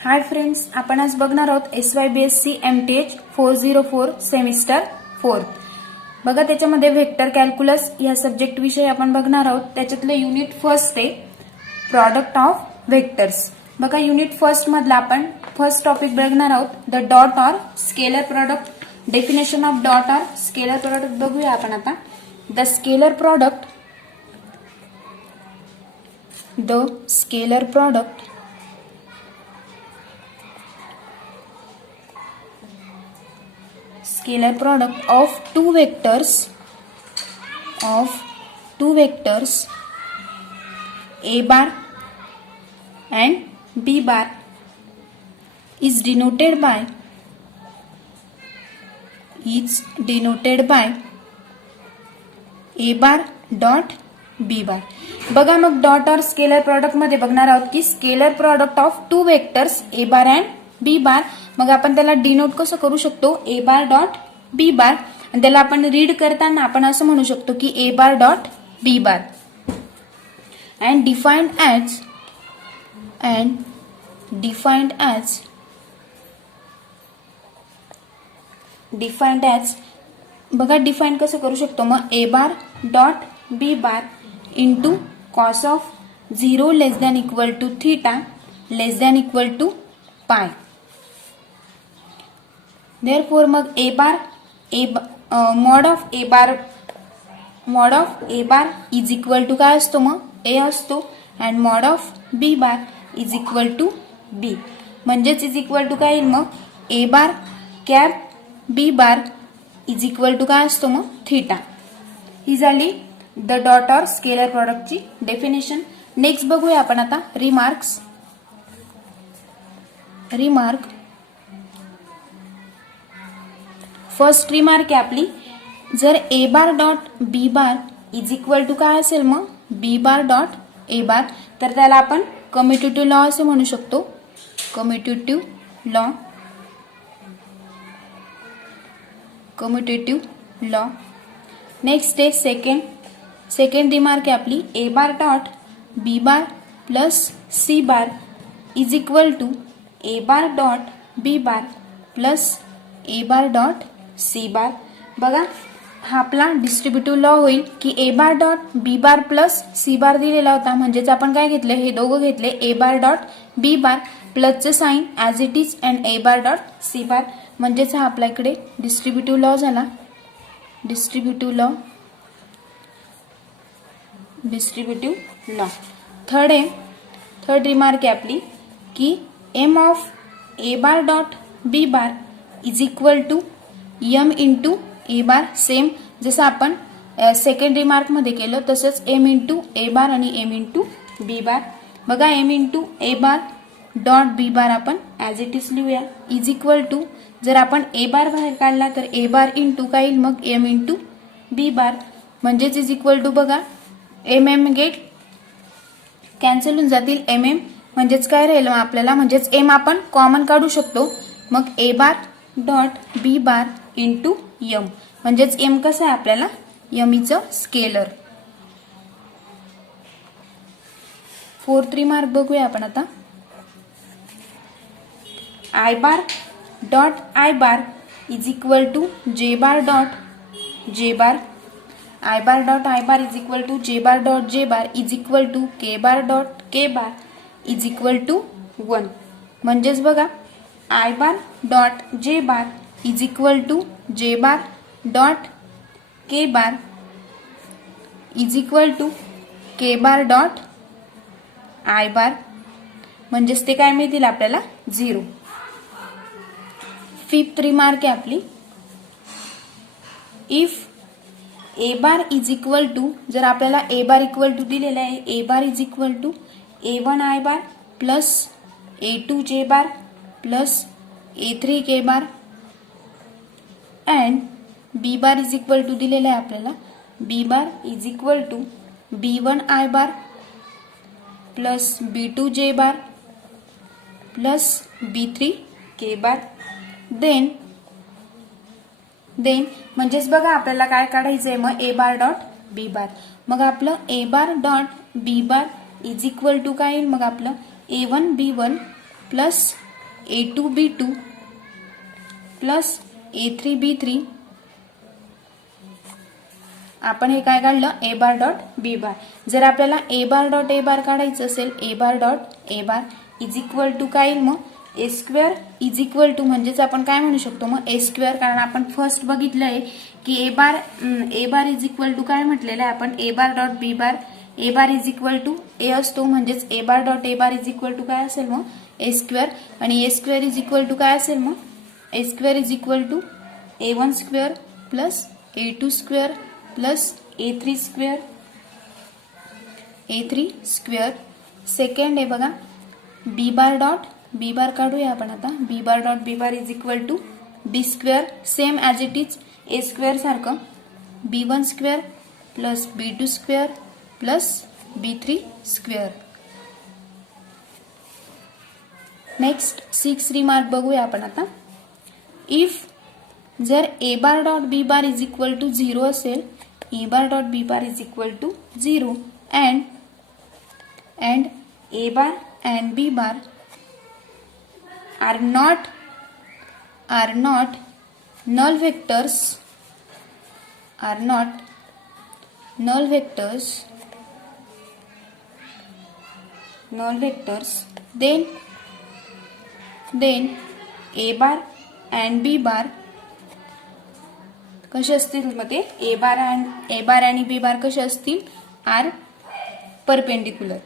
Hi friends, आपण आज बघणार आहोत SYBSC MTH 404 सेमिस्टर 4. बघा त्याच्यामध्ये वेक्टर कॅल्क्युलस या सब्जेक्ट विषयी आपण बघणार आहोत. त्याच्यातले युनिट फर्स्ट आहे प्रोडक्ट ऑफ वेक्टर्स. बघा युनिट फर्स्ट मधला आपण फर्स्ट टॉपिक बघणार आहोत the dot or scalar product. Definition of dot or scalar product बघूया आपण आता. The scalar product scalar product of two vectors a bar and b bar is denoted by a bar dot b bar. बघा मग dot और scalar product मध्ये बघणार आहोत की scalar product of two vectors a bar and b bar. मग आपण त्याला डिनोट कसं करू शकतो a bar dot b bar. आणि त्याला आपण रीड करताना आपण असं म्हणू शकतो की a bar dot b bar and defined as बघा डिफाइन कसं करू शकतो मग a bar dot b bar into cos of 0 less than equal to theta less than equal to pi. Therefore मग mod of a bar is equal to काय असतो मग a असतो and mod of b bar is equal to b. म्हणजेच is equal to काय येईल मग a bar cap b bar is equal to काय असतो मग थीटा. ही झाली द डॉट ऑर स्केलर प्रोडक्टची डेफिनेशन. नेक्स्ट बघूया आपण आता रिमार्क. फर्स्ट रिमार्क आहे आपली, जर a bar dot b bar is equal to काय असेल मग b bar dot a bar तर त्याला आपण कम्युटेटिव्ह लॉ असे म्हणू शकतो. Commutative law. नेक्स्ट आहे सेकंड रिमार्क आहे आपली, a bar dot b bar plus c bar is equal to a bar dot b bar plus a bar dot c bar. बघा हा आपला डिस्ट्रीब्युटिव्ह लॉ होईल की a bar dot b bar plus c bar दिलेला होता. म्हणजेच आपण काय घेतले, हे दोघं घेतले a bar dot b bar प्लसचे sign as it is and a bar dot c bar. म्हणजेच हा आपल्या इकडे डिस्ट्रीब्युटिव्ह लॉ झाला. Distributive law. थर्ड रिमार्क आहे आपली की m of a bar dot b bar is equal to m into a bar. Same जसं आपण सेकंड रिमार्क मध्ये केलं तसंच m इंटू a bar आणि m इंटू b bar. बघा m into a bar dot b bar आपण as it is लिहूया is equal to, जर आपण a bar बाहेर काढला तर a bar इंटू काय येईल मग m इंटू b bar. म्हणजेच इज इक्वल टू बघा mm गेट कॅन्सल होऊन जातील mm. म्हणजेच काय राहील आपल्याला, म्हणजेच m आपण कॉमन काढू शकतो. मग a bar dot b bar into m. म्हणजेच m कसं आहे आपल्याला m is a scalar. Fourth remark बघूया आपण आता. i bar dot i bar is equal to j bar dot j bar. i bar dot i bar is equal to j bar dot j bar is equal to k bar dot k bar is equal to 1. म्हणजेच बघा i bar dot j bar is equal to j bar dot k bar is equal to k bar dot i bar. म्हणजेच ते काय मिळतील आपल्याला 0. Fifth remark आहे आपली, if a bar is equal to, जर आपल्याला a bar इक्वल टू दिलेला आहे a bar is equal to a1 i bar plus a2 j bar plus a3 k bar and b bar is equal to दिलेला आहे आपल्याला b bar is equal to b1 i bar plus b2 j bar plus b3 k bar. Then म्हणजेच बघा आपल्याला काय काढायचंय मग a bar dot b bar. मग आपलं a bar dot b bar is equal to काय येईल मग आपलं a1 b1 plus A2 B2 plus A3 B3. आपण हे काय काढलं, ए बार डॉट बी बार. जर आपल्याला ए बार डॉट ए बार काढायचं असेल, A bar dot A bar is equal to काय येईल मग A square is equal to, म्हणजेच आपण काय म्हणू शकतो मग ए स्क्वेअर, कारण आपण फर्स्ट बघितलंय की A bar is equal to काय म्हटलेलं आहे आपण, A bar dot B bar, A bar is equal to A असतो, म्हणजेच A bar dot A bar is equal to काय असेल मग ए स्क्वेअर, आणि A square is equal to काय असेल मग A square is equal to A1 square plus A2 square plus A3 square, A3 square. Second आहे बघा बी bar dot B बार काढूया आपण आता, B bar dot B bar is equal to B square, same as it is A square सारखं, B1 square plus B2 square plus B3 square. Next 6 remark बघूया आपण आता. If जर A bar dot B bar is equal to 0 असेल, A bar dot B bar is equal to 0 and A bar and B bar are not null vectors, then A bar and B बार कसे असतील मग ते, ए बार आणि B bar कसे असतील, R perpendicular,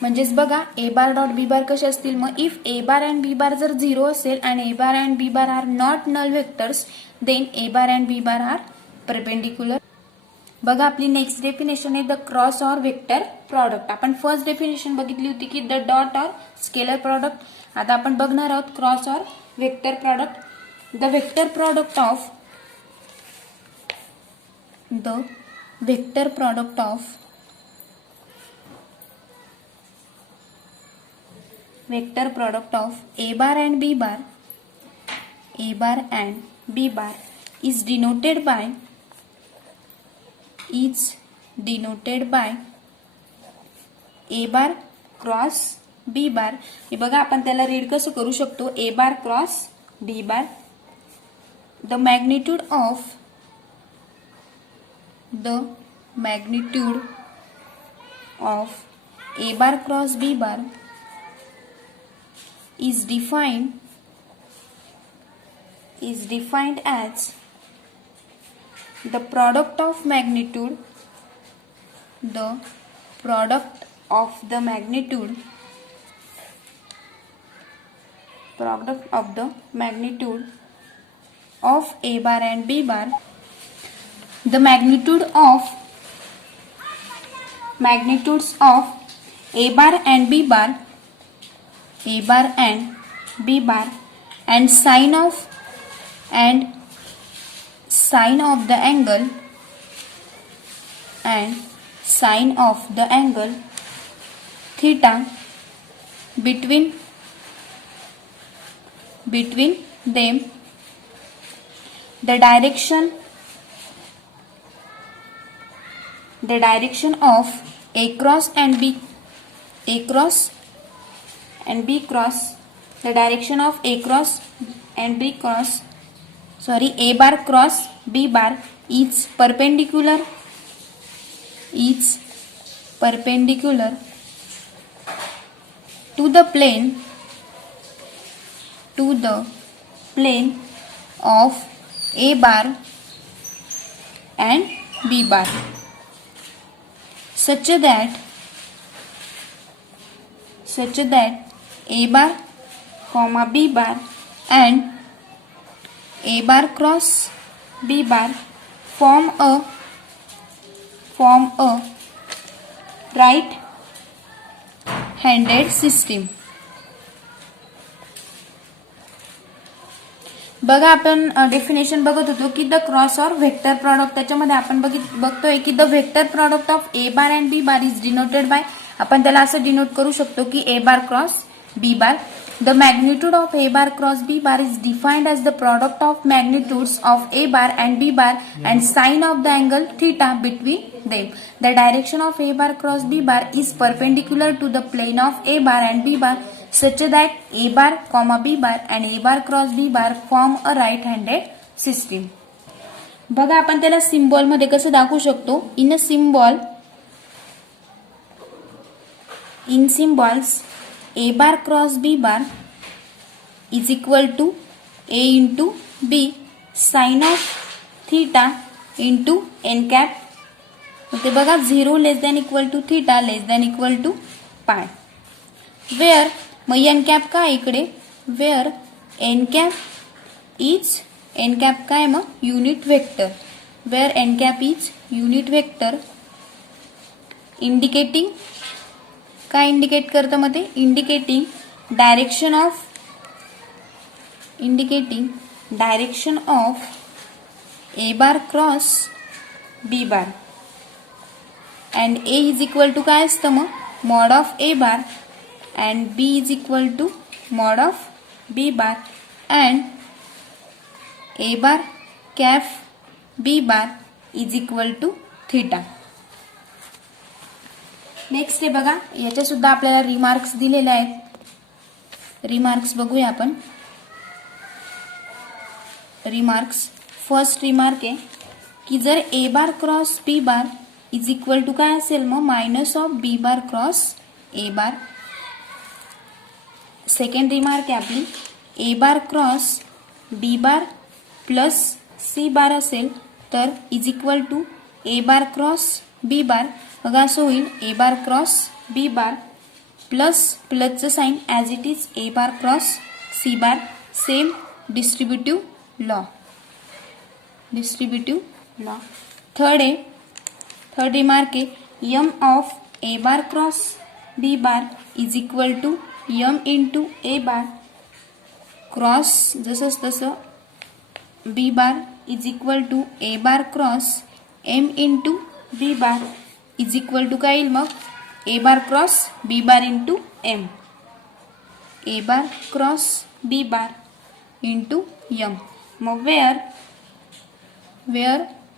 म्हणजेच बघा ए बार डॉट बी बार कसे असतील मग, if a bar and B बार जर 0 असेल आणि A bar and B bar are not null vectors, then A bar and B bar are perpendicular. बघा आपली नेक्स्ट डेफिनेशन आहे the cross or vector product. आपण फर्स्ट डेफिनेशन बघितली होती की the dot or scalar product. आता आपण बघणार आहोत cross or vector product. The vector product of A bar and B bar is denoted by A bar cross B bar. हे बघा आपण त्याला रीड कसं करू शकतो, A bar cross B bar. The magnitude of A bar cross B bar is defined as the product of the magnitude of A bar and B bar. The magnitudes of A bar and B bar and sine of the angle theta between them, the direction of A cross and B cross, the direction of A bar cross B bar is perpendicular to the plane of A bar and B bar, such that A bar comma B bar and A bar cross B bar form a right-handed system. बघा आपण definition बघत होतो की the cross or vector product. त्याच्यामध्ये आपण बघतोय की the vector product of A bar and B bar is denoted by, आपण त्याला असं डिनोट करू शकतो की A bar cross B bar. The magnitude of A bar cross B bar is defined as the product of magnitudes of A bar and B bar and sine of the angle theta between them. The direction of A bar cross B bar is perpendicular to the plane of A bar and B bar such that A bar, B bar and A bar cross B bar form a right-handed system. बघा आपण त्याला symbol मध्ये कसं दाखवू शकतो. In symbols A bar cross B bar is equal to A into B sin of theta into n cap. ते बघा 0 less than equal to theta less than equal to pi. Where मग N cap काय इकडे, where N cap काय मग unit vector, where N cap is unit vector indicating काय indicate करतं मग ते, indicating direction of A bar cross B bar and A is equal to काय असतं मग mod of A bar and B is equal to mod of B bar and A bar cap b bar is equal to theta. Next आहे बघा, याच्या सुद्धा आपल्याला remarks दिलेले आहेत. रिमार्क्स बघूया आपण. रिमार्क्स, फर्स्ट रिमार्क आहे की जर A bar cross B bar is equal to काय असेल मग minus of B bar cross A bar. Second remark आहे आपली, A bar cross B bar plus C bar असेल तर is equal to A bar cross B bar. बघा असं होईल A bar cross B bar plus प्लसचं sign as it is A bar cross C bar. Same distributive law. Third remark आहे M of A bar cross B bar is equal to M into A bar cross जसंच तसं B bar is equal to A bar cross M into B bar is equal to काय येईल मग A bar cross B bar into M. A bar cross B bar into M. मग where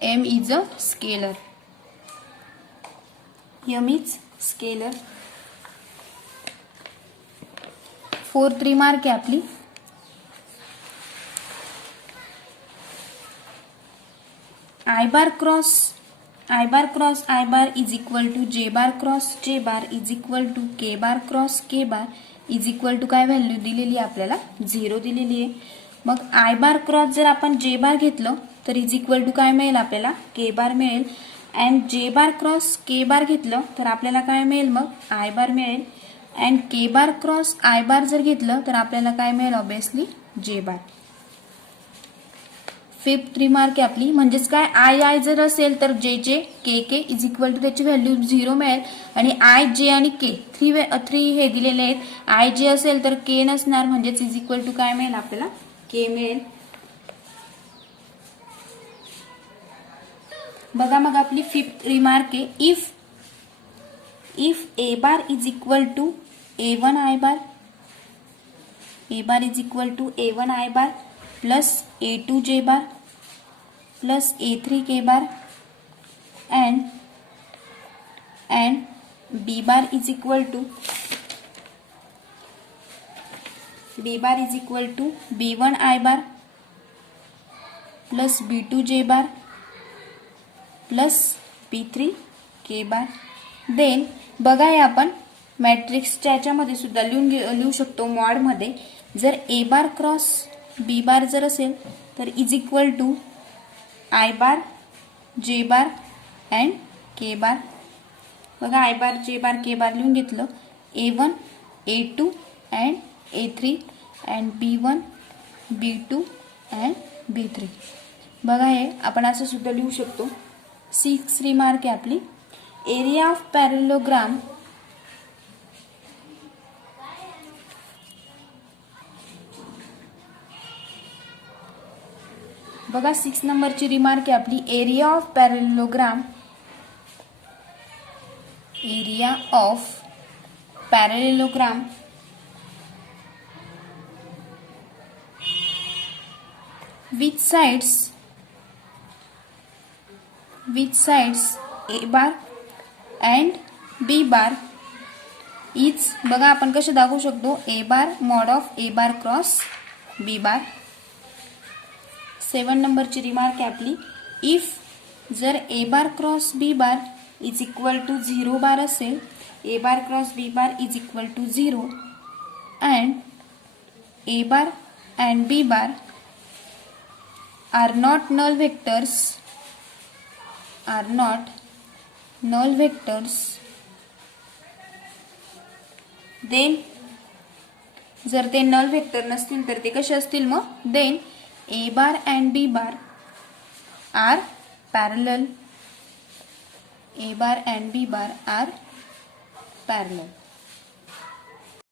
M is a scalar, M is scalar. Fourth remark आहे आपली, I bar cross I bar is equal to J bar cross J bar is equal to K bar cross K bar is equal to काय value दिलेली आहे आपल्याला 0 दिलेली आहे. मग I bar cross जर आपण J bar घेतलं तर इज इक्वल टू काय मिळेल आपल्याला K bar मिळेल and J bar cross K bar घेतलं तर आपल्याला काय मिळेल मग I bar मिळेल and K bar cross I bar जर घेतलं तर आपल्याला काय मिळेल obviously J bar. Fifth remark आहे आपली, म्हणजेच काय आय जर असेल तर जे के इज इक्वल टू त्याची व्हॅल्यू 0 मिळेल आणि आय जे आणि के थ्री हे दिलेले आहेत. आय जे असेल तर के नसणार म्हणजेच इज इक्वल टू काय मिळेल आपल्याला के मिळेल. बघा मग आपली फिफ्थ रिमार्क आहे if a bar is equal to A1 I bar, A bar is equal to A1 I bar plus A2 J bar plus A3 K bar and B bar is equal to B1 I bar plus B2 J bar plus B3 K bar. Then बघा हे आपण मॅट्रिक्सच्या याच्यामध्ये सुद्धा लिहू शकतो mod मध्ये. जर ए बार क्रॉस बी बार जर असेल तर इज इक्वल टू आय बार जे बार अँड के बार. बघा आय बार जे बार के बार लिहून घेतलं. A1 A2 and A3 and B1 B2 and B3. बघा हे आपण असं सुद्धा लिहू शकतो. 6 रिमार्क आहे आपली, एरिया ऑफ पॅरेललोग्राम बघा 6 नंबरची रिमार्क आहे आपली, area of parallelogram which sides A bar and B bar is, बघा आपण कसे दाखवू शकतो, A bar mod of A bar cross B bar. 7 नंबरची रिमार्क आहे आपली, इफ जर A bar cross B bar is equal to 0 bar असेल, A bar cross B bar is equal to 0 and A bar and B bar are not null vectors, then जर ते null vector नसतील तर ते कसे असतील मग, then A bar and B bar are parallel. A bar and B bar are parallel.